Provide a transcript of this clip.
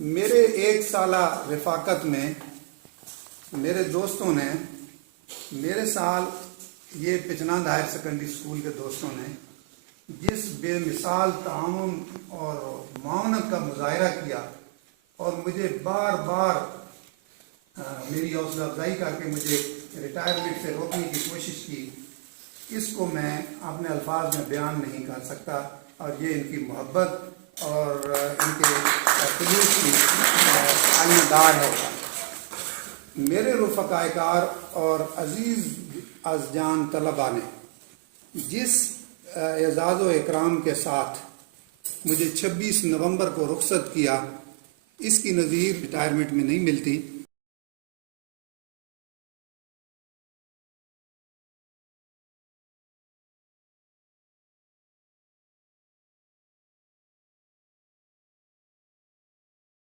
میرے ایک سالہ رفاقت میں میرے دوستوں نے میرے سال یہ پچناند ہائر سیکنڈری اسکول کے دوستوں نے جس بے مثال تعاون اور معاونت کا مظاہرہ کیا اور مجھے بار بار میری حوصلہ افزائی کر کے مجھے ریٹائرمنٹ سے روکنے کی کوشش کی، اس کو میں اپنے الفاظ میں بیان نہیں کر سکتا، اور یہ ان کی محبت اور ان کے سلوک کی آئینہ دار ہے۔ میرے رفقائے کار اور عزیز از جان طلباء نے جس اعزاز و اکرام کے ساتھ مجھے 26 نومبر کو رخصت کیا، اس کی نظیر ریٹائرمنٹ میں نہیں ملتی۔